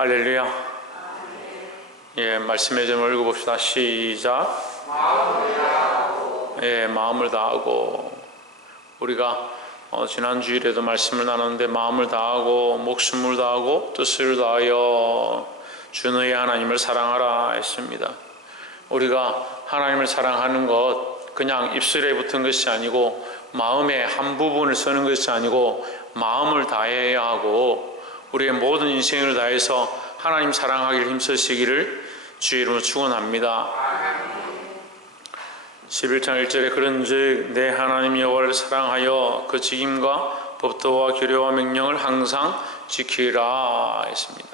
할렐루야. 예, 말씀의 제목을 읽어봅시다. 시작. 예, 마음을 다하고. 우리가 지난 주일에도 말씀을 나눴는데, 마음을 다하고 목숨을 다하고 뜻을 다하여 주 너의 하나님을 사랑하라 했습니다. 우리가 하나님을 사랑하는 것, 그냥 입술에 붙은 것이 아니고 마음의 한 부분을 쓰는 것이 아니고 마음을 다해야 하고, 우리의 모든 인생을 다해서 하나님 사랑하기를 힘쓰시기를 주의 이름으로 축원합니다. 11장 1절에 그런즉 내 하나님 여호와를 사랑하여 그 직임과 법도와 규례와 명령을 항상 지키라 했습니다.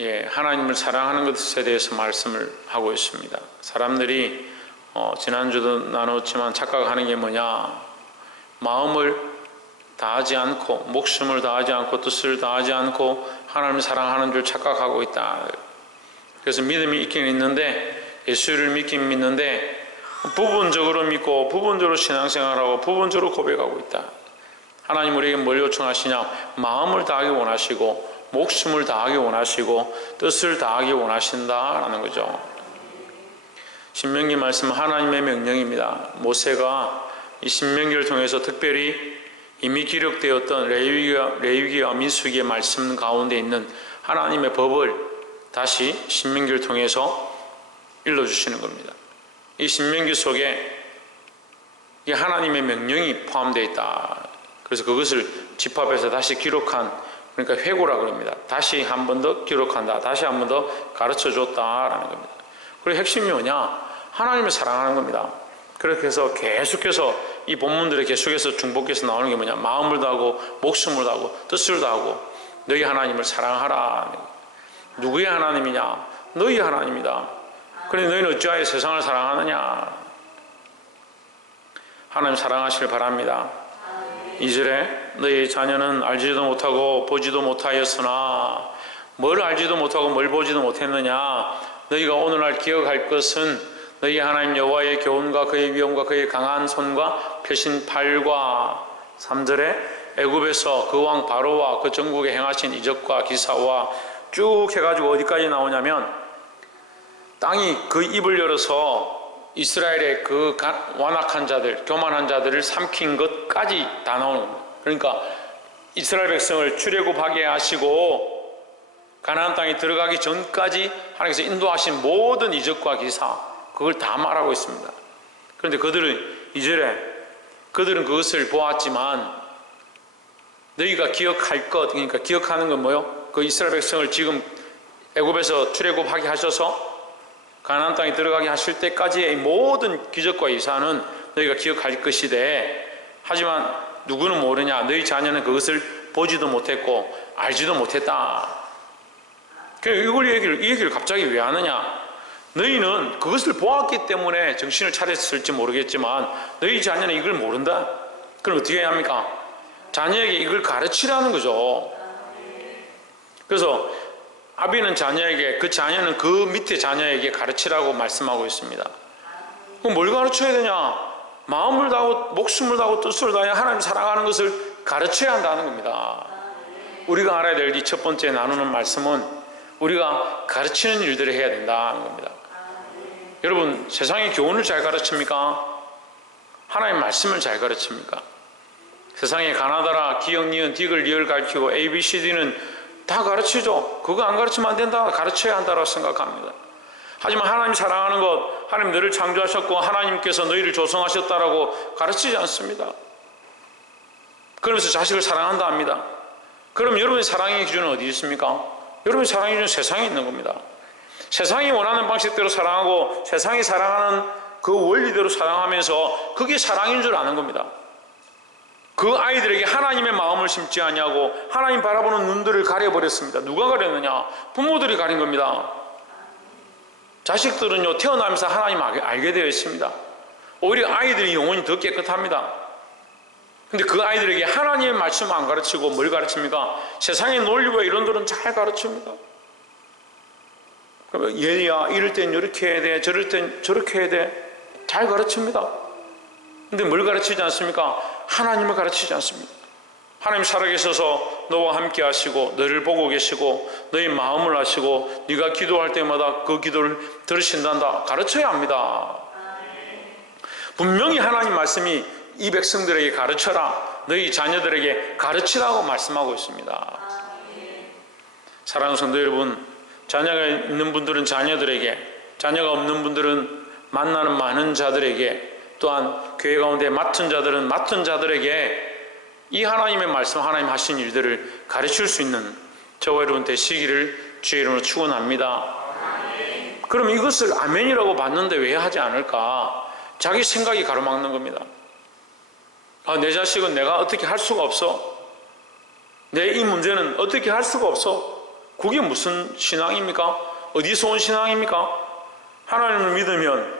예, 하나님을 사랑하는 것에 대해서 말씀을 하고 있습니다. 사람들이 지난주도 나눴지만 착각하는 게 뭐냐, 마음을 다하지 않고 목숨을 다하지 않고 뜻을 다하지 않고 하나님을 사랑하는 줄 착각하고 있다. 그래서 믿음이 있긴 있는데, 예수를 믿긴 믿는데 부분적으로 믿고 부분적으로 신앙생활하고 부분적으로 고백하고 있다. 하나님 우리에게 뭘 요청하시냐? 마음을 다하기 원하시고 목숨을 다하기 원하시고 뜻을 다하기 원하신다라는 거죠. 신명기 말씀은 하나님의 명령입니다. 모세가 이 신명기를 통해서 특별히 이미 기록되었던 레위기와 민수기의 말씀 가운데 있는 하나님의 법을 다시 신명기를 통해서 일러주시는 겁니다. 이 신명기 속에 이 하나님의 명령이 포함되어 있다. 그래서 그것을 집합해서 다시 기록한, 그러니까 회고라 그럽니다. 다시 한 번 더 기록한다. 다시 한 번 더 가르쳐줬다라는 겁니다. 그리고 핵심이 뭐냐? 하나님을 사랑하는 겁니다. 그렇게 해서 계속해서 이 본문들에 계속해서 중복해서 나오는 게 뭐냐? 마음을 다하고 목숨을 다하고 뜻을 다하고 너희 하나님을 사랑하라. 누구의 하나님이냐? 너희 하나님이다. 그런데 너희는 어찌하여 세상을 사랑하느냐? 하나님 사랑하시길 바랍니다. 2절에 너희 자녀는 알지도 못하고 보지도 못하였으나, 뭘 알지도 못하고 뭘 보지도 못했느냐? 너희가 오늘날 기억할 것은 너희 하나님 여호와의 교훈과 그의 위엄과 그의 강한 손과 펴신 팔과, 3절에 애굽에서 그 왕 바로와 그 전국에 행하신 이적과 기사와 쭉 해가지고 어디까지 나오냐면, 땅이 그 입을 열어서 이스라엘의 그 완악한 자들, 교만한 자들을 삼킨 것까지 다 나오는 겁니다. 그러니까 이스라엘 백성을 출애굽하게 하시고 가나안 땅에 들어가기 전까지 하나님께서 인도하신 모든 이적과 기사, 그걸 다 말하고 있습니다. 그런데 그들은 2절에 그들은 그것을 보았지만 너희가 기억할 것, 그러니까 기억하는 건 뭐요? 그 이스라엘 백성을 지금 애굽에서 출애굽하게 하셔서 가나안 땅에 들어가게 하실 때까지의 모든 기적과 이사는 너희가 기억할 것이되, 하지만 누구는 모르냐? 너희 자녀는 그것을 보지도 못했고 알지도 못했다. 이 얘기를 갑자기 왜 하느냐? 너희는 그것을 보았기 때문에 정신을 차렸을지 모르겠지만 너희 자녀는 이걸 모른다. 그럼 어떻게 해야 합니까? 자녀에게 이걸 가르치라는 거죠. 그래서 아비는 자녀에게, 그 자녀는 그 밑에 자녀에게 가르치라고 말씀하고 있습니다. 그럼 뭘 가르쳐야 되냐? 마음을 다하고 목숨을 다하고 뜻을 다해 하나님 사랑하는 것을 가르쳐야 한다는 겁니다. 우리가 알아야 될 이 첫 번째 나누는 말씀은 우리가 가르치는 일들을 해야 된다는 겁니다. 여러분, 세상의 교훈을 잘 가르칩니까? 하나님 말씀을 잘 가르칩니까? 세상에 가나다라, 기역, 니은, 디귿, 리을 가르치고 A, B, C, D는 다 가르치죠. 그거 안 가르치면 안 된다. 가르쳐야 한다고 생각합니다. 하지만 하나님 사랑하는 것, 하나님 너를 창조하셨고 하나님께서 너희를 조성하셨다라고 가르치지 않습니다. 그러면서 자식을 사랑한다 합니다. 그럼 여러분의 사랑의 기준은 어디 있습니까? 여러분의 사랑의 기준은 세상에 있는 겁니다. 세상이 원하는 방식대로 사랑하고 세상이 사랑하는 그 원리대로 사랑하면서 그게 사랑인 줄 아는 겁니다. 그 아이들에게 하나님의 마음을 심지 않냐고 하나님 바라보는 눈들을 가려버렸습니다. 누가 가렸느냐? 부모들이 가린 겁니다. 자식들은요, 태어나면서 하나님 알게 되어 있습니다. 오히려 아이들이 영혼이 더 깨끗합니다. 근데 그 아이들에게 하나님의 말씀 안 가르치고 뭘 가르칩니까? 세상의 논리와 이론들은 잘 가르칩니다. 그러면 얘야, 이럴 땐 이렇게 해야 돼, 저럴 땐 저렇게 해야 돼, 잘 가르칩니다. 근데 뭘 가르치지 않습니까? 하나님을 가르치지 않습니다. 하나님 살아계셔서 너와 함께 하시고 너를 보고 계시고 너의 마음을 아시고 네가 기도할 때마다 그 기도를 들으신단다 가르쳐야 합니다. 분명히 하나님 말씀이 이 백성들에게 가르쳐라, 너희 자녀들에게 가르치라고 말씀하고 있습니다. 사랑하는 성도 여러분, 자녀가 있는 분들은 자녀들에게, 자녀가 없는 분들은 만나는 많은 자들에게, 또한 교회 가운데 맡은 자들은 맡은 자들에게 이 하나님의 말씀, 하나님 하신 일들을 가르칠 수 있는 저와 여러분 되시기를 주의 이름으로 축원합니다. 그럼 이것을 아멘이라고 받는데 왜 하지 않을까? 자기 생각이 가로막는 겁니다. 내 자식은 내가 어떻게 할 수가 없어. 내 이 문제는 어떻게 할 수가 없어. 그게 무슨 신앙입니까? 어디서 온 신앙입니까? 하나님을 믿으면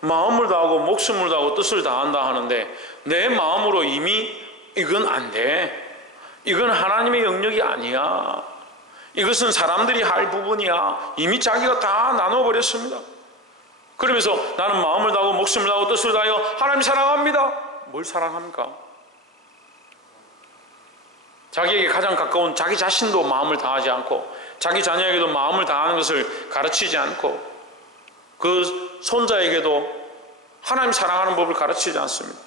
마음을 다하고 목숨을 다하고 뜻을 다한다 하는데 내 마음으로 이미 이건 안 돼. 이건 하나님의 영역이 아니야. 이것은 사람들이 할 부분이야. 이미 자기가 다 나눠버렸습니다. 그러면서 나는 마음을 다하고 목숨을 다하고 뜻을 다하여 하나님 사랑합니다. 뭘 사랑합니까? 자기에게 가장 가까운 자기 자신도 마음을 다하지 않고 자기 자녀에게도 마음을 다하는 것을 가르치지 않고 그 손자에게도 하나님 사랑하는 법을 가르치지 않습니다.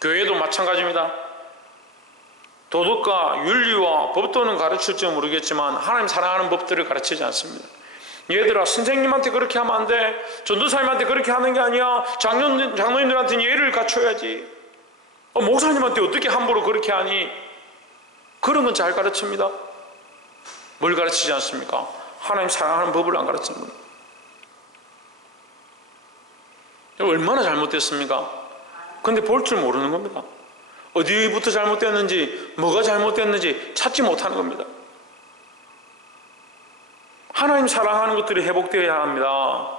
교회도 마찬가지입니다. 도덕과 윤리와 법도는 가르칠지 모르겠지만 하나님 사랑하는 법들을 가르치지 않습니다. 얘들아, 선생님한테 그렇게 하면 안 돼. 전도사님한테 그렇게 하는 게 아니야. 장로님들한테는 예를 갖춰야지. 목사님한테 어떻게 함부로 그렇게 하니? 그런 건 잘 가르칩니다. 뭘 가르치지 않습니까? 하나님 사랑하는 법을 안 가르칩니다. 얼마나 잘못됐습니까? 근데 볼 줄 모르는 겁니다. 어디부터 잘못됐는지, 뭐가 잘못됐는지 찾지 못하는 겁니다. 하나님 사랑하는 것들이 회복되어야 합니다.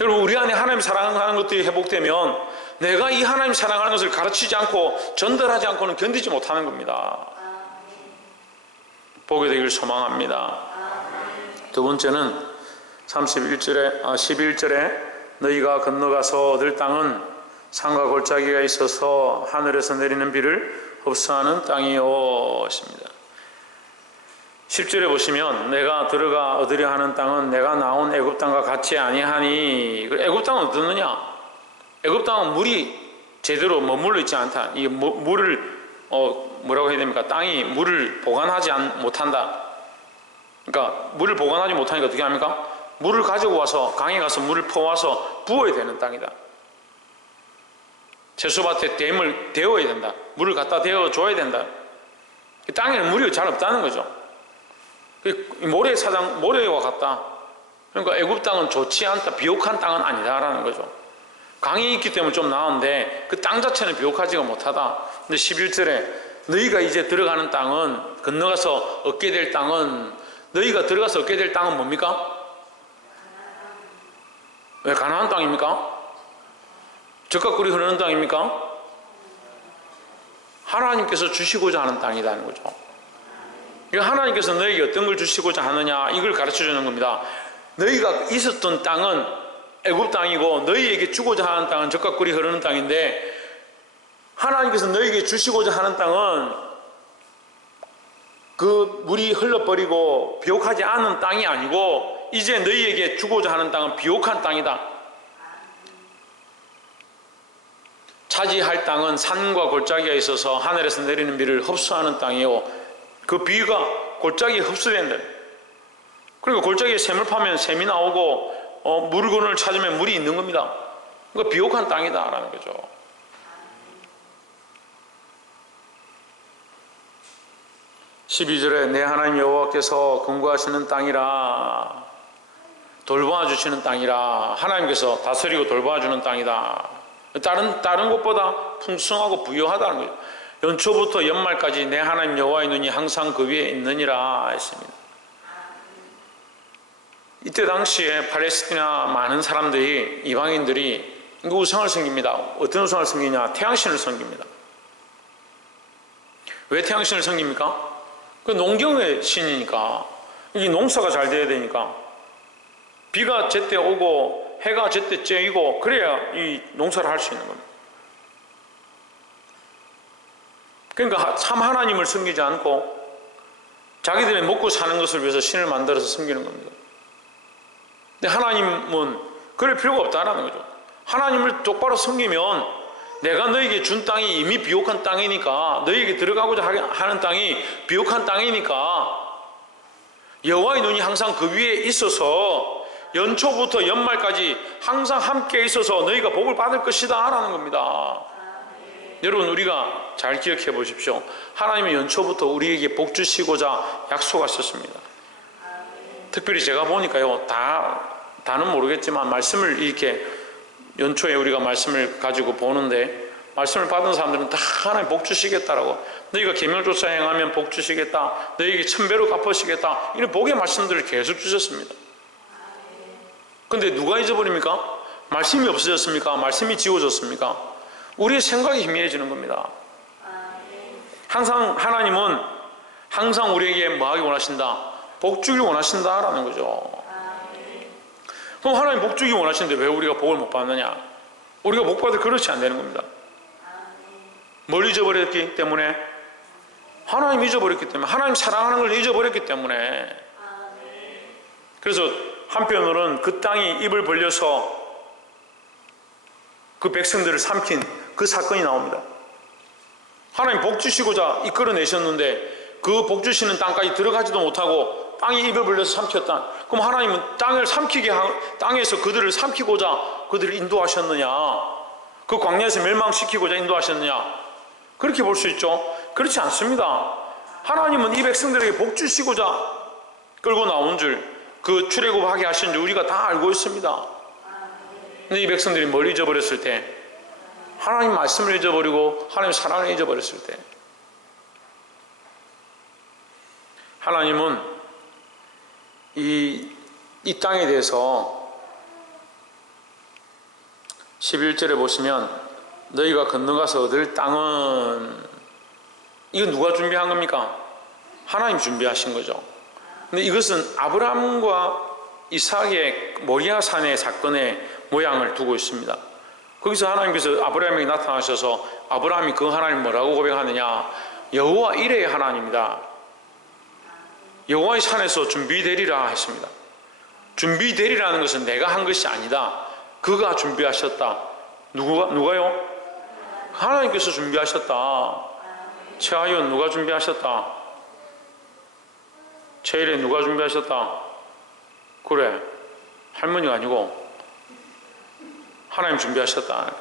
여러분, 우리 안에 하나님 사랑하는 것들이 회복되면 내가 이 하나님 사랑하는 것을 가르치지 않고 전달하지 않고는 견디지 못하는 겁니다. 보게 되길 소망합니다. 두 번째는 11절에 너희가 건너가서 얻을 땅은 산과 골짜기가 있어서 하늘에서 내리는 비를 흡수하는 땅이요 있습니다. 10절에 보시면 내가 들어가 얻으려 하는 땅은 내가 나온 애굽 땅과 같이 아니하니. 애굽 땅은 어떻느냐? 애굽 땅은 물이 제대로 머물러 있지 않다. 이 물을 뭐라고 해야 됩니까? 땅이 물을 보관하지 못한다. 그러니까 물을 보관하지 못하니까 어떻게 합니까? 물을 가지고 와서 강에 가서 물을 퍼와서 부어야 되는 땅이다. 채소밭에 댐을 데워야 된다. 물을 갖다 데워줘야 된다. 땅에는 물이 잘 없다는 거죠. 모래와 같다. 그러니까 애굽 땅은 좋지 않다. 비옥한 땅은 아니다라는 거죠. 강이 있기 때문에 좀 나은데 그 땅 자체는 비옥하지가 못하다. 근데 11절에 너희가 이제 들어가는 땅은, 건너가서 얻게 될 땅은, 너희가 들어가서 얻게 될 땅은 뭡니까? 왜 가나안 땅입니까? 젖과 꿀이 흐르는 땅입니까? 하나님께서 주시고자 하는 땅이라는 거죠. 하나님께서 너에게 어떤 걸 주시고자 하느냐, 이걸 가르쳐 주는 겁니다. 너희가 있었던 땅은 애굽 땅이고 너희에게 주고자 하는 땅은 젖과 꿀이 흐르는 땅인데, 하나님께서 너희에게 주시고자 하는 땅은 그 물이 흘러버리고 비옥하지 않은 땅이 아니고 이제 너희에게 주고자 하는 땅은 비옥한 땅이다. 차지할 땅은 산과 골짜기가 있어서 하늘에서 내리는 비를 흡수하는 땅이요, 그 비가 골짜기에 흡수된다. 그리고 골짜기에 샘을 파면 샘이 나오고 물건을 찾으면 물이 있는 겁니다. 그러니까 비옥한 땅이다 라는 거죠. (12절에) 내 하나님 여호와께서 근거하시는 땅이라, 돌보아 주시는 땅이라. 하나님께서 다스리고 돌보아 주는 땅이다. 다른 곳보다 풍성하고 부유하다는 거예요. 연초부터 연말까지 내 하나님 여호와의 눈이 항상 그 위에 있느니라 했습니다. 이때 당시에 팔레스티나 많은 사람들이, 이방인들이 우상을 섬깁니다. 어떤 우상을 섬기냐? 태양신을 섬깁니다. 왜 태양신을 섬깁니까? 그 농경의 신이니까. 이 농사가 잘 돼야 되니까. 비가 제때 오고 해가 제때 쬐이고 그래야 이 농사를 할 수 있는 겁니다. 그러니까 참 하나님을 섬기지 않고 자기들이 먹고 사는 것을 위해서 신을 만들어서 섬기는 겁니다. 근데 하나님은 그럴 필요가 없다는 거죠. 하나님을 똑바로 섬기면 내가 너에게 준 땅이 이미 비옥한 땅이니까, 너에게 들어가고자 하는 땅이 비옥한 땅이니까 여호와의 눈이 항상 그 위에 있어서 연초부터 연말까지 항상 함께 있어서 너희가 복을 받을 것이다 라는 겁니다. 여러분, 우리가 잘 기억해 보십시오. 하나님은 연초부터 우리에게 복 주시고자 약속하셨습니다. 특별히 제가 보니까요, 다는 모르겠지만 말씀을 이렇게 연초에 우리가 말씀을 가지고 보는데, 말씀을 받은 사람들은 다 하나님 복 주시겠다라고, 너희가 계명조차 행하면 복 주시겠다, 너희에게 1000배로 갚으시겠다, 이런 복의 말씀들을 계속 주셨습니다. 근데 누가 잊어버립니까? 말씀이 없어졌습니까? 말씀이 지워졌습니까? 우리의 생각이 희미해지는 겁니다. 항상 하나님은 항상 우리에게 뭐 하기 원하신다? 복 주길 원하신다라는 거죠. 그럼 하나님 복 주기 원하시는데 왜 우리가 복을 못 받느냐? 우리가 복 받을 그릇이 안 되는 겁니다. 뭘 잊어버렸기 때문에? 하나님 잊어버렸기 때문에, 하나님 사랑하는 걸 잊어버렸기 때문에. 그래서 한편으로는 그 땅이 입을 벌려서 그 백성들을 삼킨 그 사건이 나옵니다. 하나님 복 주시고자 이끌어내셨는데 그 복 주시는 땅까지 들어가지도 못하고 땅이 입을 벌려서 삼켰다. 그럼 하나님은 땅에서 그들을 삼키고자 그들을 인도하셨느냐? 그 광야에서 멸망시키고자 인도하셨느냐? 그렇게 볼 수 있죠. 그렇지 않습니다. 하나님은 이 백성들에게 복 주시고자 끌고 나온 줄, 그 출애굽하게 하신 줄 우리가 다 알고 있습니다. 근데 이 백성들이 뭘 잊어버렸을 때? 하나님 말씀을 잊어버리고 하나님 사랑을 잊어버렸을 때, 하나님은 이 땅에 대해서 11절에 보시면 너희가 건너가서 얻을 땅은, 이건 누가 준비한 겁니까? 하나님 준비하신 거죠. 근데 이것은 아브라함과 이삭의 모리아 산의 사건의 모양을 두고 있습니다. 거기서 하나님께서 아브라함에게 나타나셔서 아브라함이 그 하나님 뭐라고 고백하느냐? 여호와 이레의 하나님이다. 여호와의 산에서 준비되리라 했습니다. 준비되리라는 것은 내가 한 것이 아니다. 그가 준비하셨다. 누가요? 하나님께서 준비하셨다. 최하윤 누가 준비하셨다? 최일에 누가 준비하셨다? 그래, 할머니가 아니고 하나님 준비하셨다.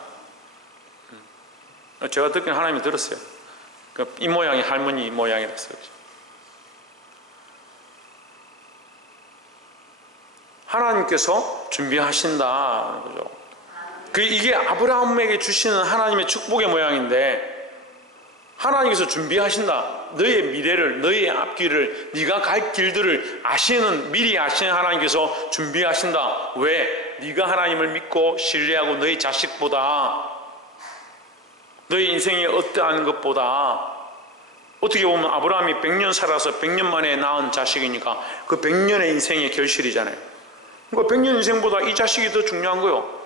제가 듣기는 하나님이 들었어요. 이 모양이 할머니 모양이라서요. 하나님께서 준비하신다 거죠. 이게 아브라함에게 주시는 하나님의 축복의 모양인데, 하나님께서 준비하신다. 너의 미래를, 너의 앞길을, 네가 갈 길들을 미리 아시는 하나님께서 준비하신다. 왜? 네가 하나님을 믿고 신뢰하고 너희 자식보다, 너희 인생의 어떠한 것보다, 어떻게 보면 아브라함이 100년 살아서 100년 만에 낳은 자식이니까 그 100년의 인생의 결실이잖아요. 그러니까 100년 인생보다 이 자식이 더 중요한 거예요.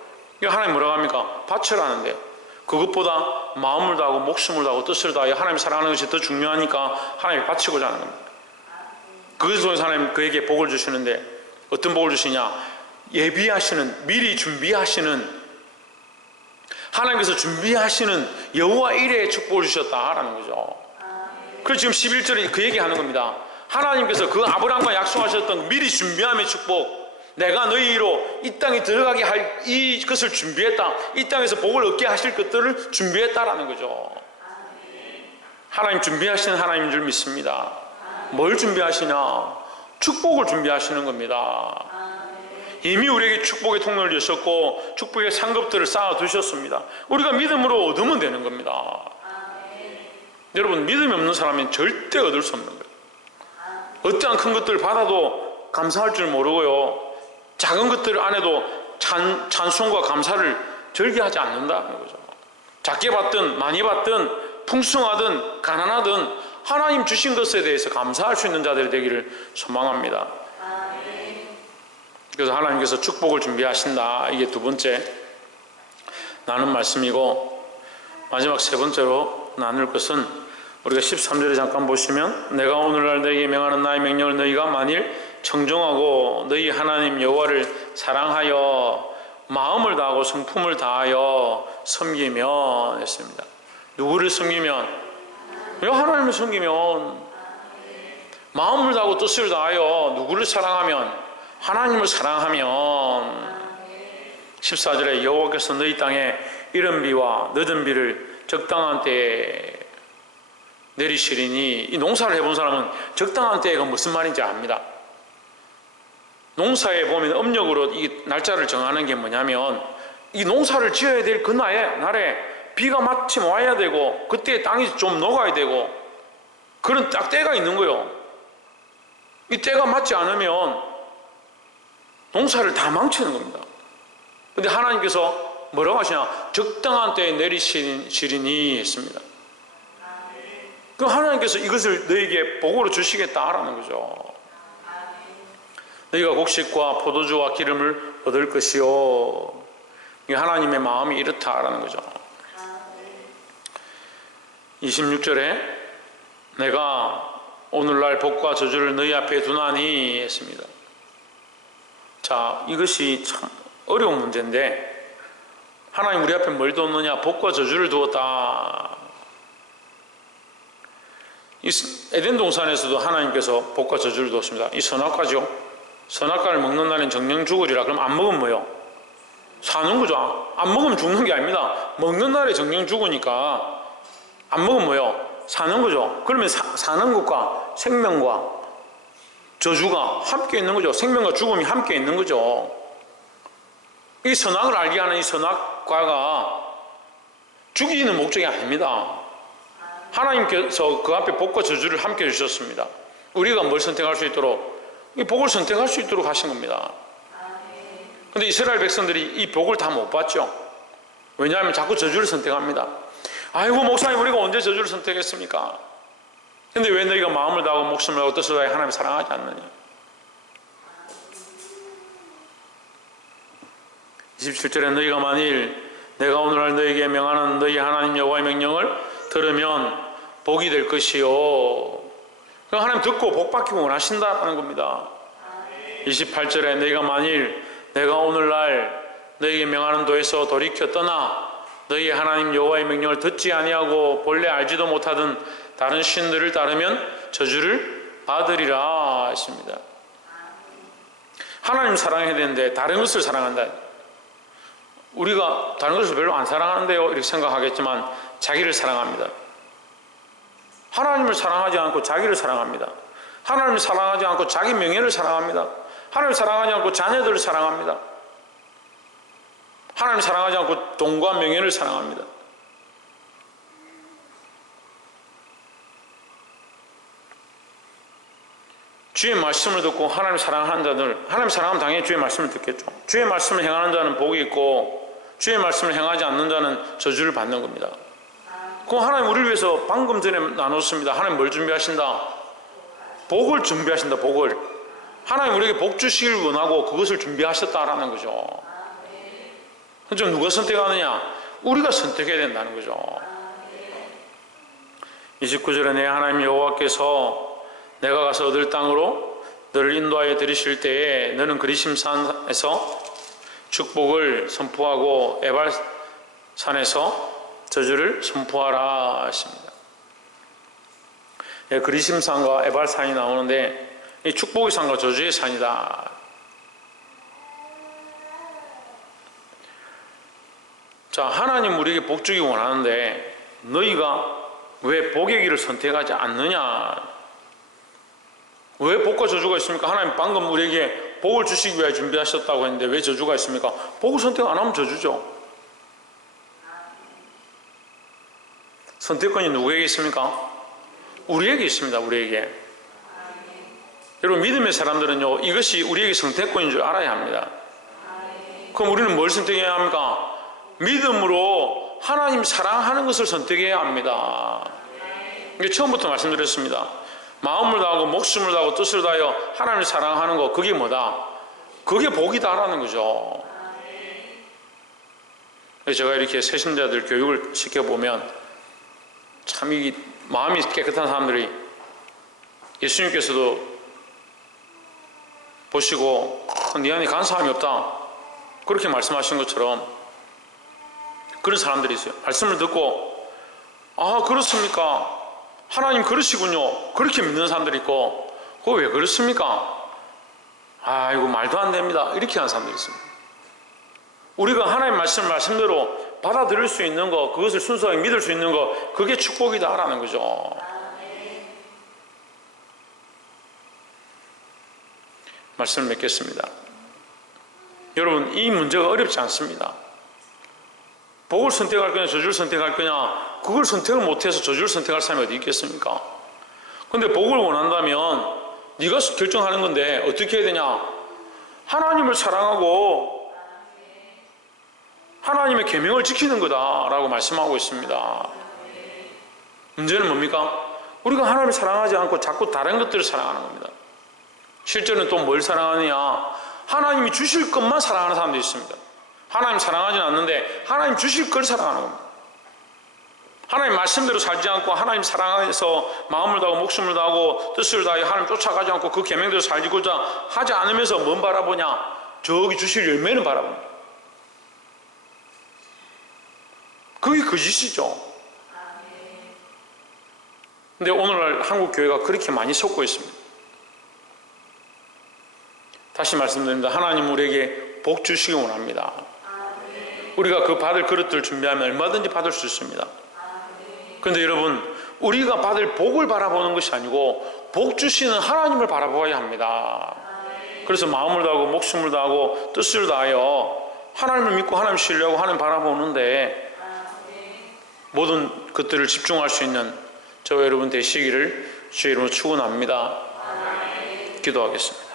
하나님 뭐라고 합니까? 바쳐라는데, 그것보다 마음을 다하고 목숨을 다하고 뜻을 다하여 하나님 사랑하는 것이 더 중요하니까 하나님이 바치고자 하는 겁니다. 그것을 통해서 하나님 그에게 복을 주시는데, 어떤 복을 주시냐? 예비하시는, 미리 준비하시는, 하나님께서 준비하시는 여호와 이레의 축복을 주셨다라는 거죠. 그래서 지금 11절에 그 얘기하는 겁니다. 하나님께서 그 아브라함과 약속하셨던 미리 준비함의 축복, 내가 너희로 이 땅에 들어가게 할 이것을 준비했다. 이 땅에서 복을 얻게 하실 것들을 준비했다라는 거죠. 하나님 준비하시는 하나님인 줄 믿습니다. 뭘 준비하시냐? 축복을 준비하시는 겁니다. 이미 우리에게 축복의 통로를 여셨고 축복의 상급들을 쌓아두셨습니다. 우리가 믿음으로 얻으면 되는 겁니다. 여러분, 믿음이 없는 사람은 절대 얻을 수 없는 거예요. 어떠한 큰 것들을 받아도 감사할 줄 모르고요, 작은 것들 안에도 찬송과 감사를 절개하지 않는다는 거죠. 작게 받든 많이 받든 풍성하든 가난하든 하나님 주신 것에 대해서 감사할 수 있는 자들이 되기를 소망합니다. 그래서 하나님께서 축복을 준비하신다. 이게 두 번째 나눈 말씀이고, 마지막 세 번째로 나눌 것은 우리가 13절에 잠깐 보시면 내가 오늘날 너희에게 명하는 나의 명령을 너희가 만일 청종하고 너희 하나님 여호와를 사랑하여 마음을 다하고 성품을 다하여 섬기면 했습니다. 누구를 섬기면? 하나님을 섬기면. 마음을 다하고 뜻을 다하여 누구를 사랑하면? 하나님을 사랑하면. 14절에 여호와께서 너희 땅에 이른 비와 늦은 비를 적당한 때에 내리시리니, 이 농사를 해본 사람은 적당한 때가 무슨 말인지 압니다. 농사에 보면 음력으로 이 날짜를 정하는 게 뭐냐면, 이 농사를 지어야 될 그 날에 비가 마침 와야 되고 그때 땅이 좀 녹아야 되고 그런 딱 때가 있는 거예요. 이 때가 맞지 않으면 농사를 다 망치는 겁니다. 근데 하나님께서 뭐라고 하시냐? 적당한 때에 내리시리니 했습니다. 그 하나님께서 이것을 너에게 복으로 주시겠다라는 거죠. 너희가 곡식과 포도주와 기름을 얻을 것이요. 이게 하나님의 마음이 이렇다라는 거죠. 26절에 내가 오늘날 복과 저주를 너희 앞에 두나니 했습니다. 자, 이것이 참 어려운 문제인데, 하나님 우리 앞에 뭘 두었느냐? 복과 저주를 두었다. 이 에덴 동산에서도 하나님께서 복과 저주를 두었습니다. 이 선악과죠. 선악과를 먹는 날엔 정령 죽으리라. 그럼 안 먹으면 뭐요? 사는 거죠. 안 먹으면 죽는 게 아닙니다. 먹는 날에 정령 죽으니까 안 먹으면 뭐요? 사는 거죠. 그러면 사는 것과 생명과 저주가 함께 있는 거죠. 생명과 죽음이 함께 있는 거죠. 이 선악을 알게 하는 이 선악과가 죽이는 목적이 아닙니다. 하나님께서 그 앞에 복과 저주를 함께 주셨습니다. 우리가 뭘 선택할 수 있도록, 이 복을 선택할 수 있도록 하신 겁니다. 그런데 이스라엘 백성들이 이 복을 다 못 받죠. 왜냐하면 자꾸 저주를 선택합니다. 아이고 목사님, 우리가 언제 저주를 선택했습니까? 근데 왜 너희가 마음을 다하고 목숨을 다하고 뜻을 다하여 하나님을 사랑하지 않느냐? 27절에 너희가 만일 내가 오늘날 너희에게 명하는 너희 하나님 여호와의 명령을 들으면 복이 될 것이요. 하나님 듣고 복 받기 원하신다는 겁니다. 28절에 너희가 만일 내가 오늘날 너희에게 명하는 도에서 돌이켜 떠나 너희 하나님 여호와의 명령을 듣지 아니하고 본래 알지도 못하던 다른 신들을 따르면 저주를 받으리라 했습니다. 하나님 사랑해야 되는데 다른 것을 사랑한다. 우리가 다른 것을 별로 안 사랑하는데요 이렇게 생각하겠지만 자기를 사랑합니다. 하나님을 사랑하지 않고 자기를 사랑합니다. 하나님을 사랑하지 않고 자기 명예를 사랑합니다. 하나님을 사랑하지 않고 자녀들을 사랑합니다. 하나님을 사랑하지 않고 돈과 명예를 사랑합니다. 주의 말씀을 듣고 하나님을 사랑하는 자들, 하나님을 사랑하면 당연히 주의 말씀을 듣겠죠. 주의 말씀을 행하는 자는 복이 있고 주의 말씀을 행하지 않는 자는 저주를 받는 겁니다. 그럼 하나님 우리를 위해서 방금 전에 나눴습니다. 하나님 뭘 준비하신다? 복을 준비하신다. 복을. 하나님 우리에게 복 주시길 원하고 그것을 준비하셨다라는 거죠. 그럼 누가 선택하느냐? 우리가 선택해야 된다는 거죠. 29절에 내 하나님 여호와께서 내가 가서 얻을 땅으로 너를 인도하여 들이실 때에 너는 그리심산에서 축복을 선포하고 에발산에서 저주를 선포하라 하십니다. 예, 그리심산과 에발산이 나오는데 이 축복의 산과 저주의 산이다. 자, 하나님 우리에게 복 주기 원하는데 너희가 왜 복의 길을 선택하지 않느냐? 왜 복과 저주가 있습니까? 하나님 방금 우리에게 복을 주시기 위해 준비하셨다고 했는데 왜 저주가 있습니까? 복을 선택 안 하면 저주죠. 선택권이 누구에게 있습니까? 우리에게 있습니다. 우리에게. 여러분 믿음의 사람들은요 이것이 우리에게 선택권인 줄 알아야 합니다. 그럼 우리는 뭘 선택해야 합니까? 믿음으로 하나님 사랑하는 것을 선택해야 합니다. 이게 처음부터 말씀드렸습니다. 마음을 다하고 목숨을 다하고 뜻을 다하여 하나님을 사랑하는 것, 그게 뭐다? 그게 복이다라는 거죠. 제가 이렇게 새신자들 교육을 시켜보면 참 이 마음이 깨끗한 사람들이 예수님께서도 보시고 네 안에 간 사람이 없다 그렇게 말씀하신 것처럼 그런 사람들이 있어요. 말씀을 듣고 아 그렇습니까? 하나님 그러시군요. 그렇게 믿는 사람들이 있고 그거 왜 그렇습니까? 아 이거 말도 안 됩니다. 이렇게 하는 사람들이 있습니다. 우리가 하나님 말씀대로 받아들일 수 있는 거, 그것을 순수하게 믿을 수 있는 거, 그게 축복이다라는 거죠. 말씀을 맺겠습니다. 여러분 이 문제가 어렵지 않습니다. 복을 선택할 거냐 저주를 선택할 거냐 그걸 선택을 못해서 저주를 선택할 사람이 어디 있겠습니까? 근데 복을 원한다면 네가 결정하는 건데 어떻게 해야 되냐? 하나님을 사랑하고 하나님의 계명을 지키는 거다라고 말씀하고 있습니다. 문제는 뭡니까? 우리가 하나님을 사랑하지 않고 자꾸 다른 것들을 사랑하는 겁니다. 실제로는 또 뭘 사랑하느냐? 하나님이 주실 것만 사랑하는 사람도 있습니다. 하나님 사랑하지는 않는데 하나님 주실 걸 사랑하는 겁니다. 하나님 말씀대로 살지 않고 하나님 사랑해서 마음을 다하고 목숨을 다하고 뜻을 다하여 하나님 쫓아가지 않고 그 계명대로 살고자 하지 않으면서 뭔 바라보냐? 저기 주실 열매는 바라봅니다. 그게 거짓이죠. 근데 오늘날 한국 교회가 그렇게 많이 섞고 있습니다. 다시 말씀드립니다. 하나님 우리에게 복 주시기 원합니다. 우리가 그 받을 그릇들을 준비하면 얼마든지 받을 수 있습니다. 그런데 여러분 우리가 받을 복을 바라보는 것이 아니고 복 주시는 하나님을 바라보아야 합니다. 그래서 마음을 다하고 목숨을 다하고 뜻을 다하여 하나님을 믿고 하나님 신뢰하고 하나님 바라보는데 모든 것들을 집중할 수 있는 저와 여러분 되시기를 주의 이름으로 축원합니다. 기도하겠습니다.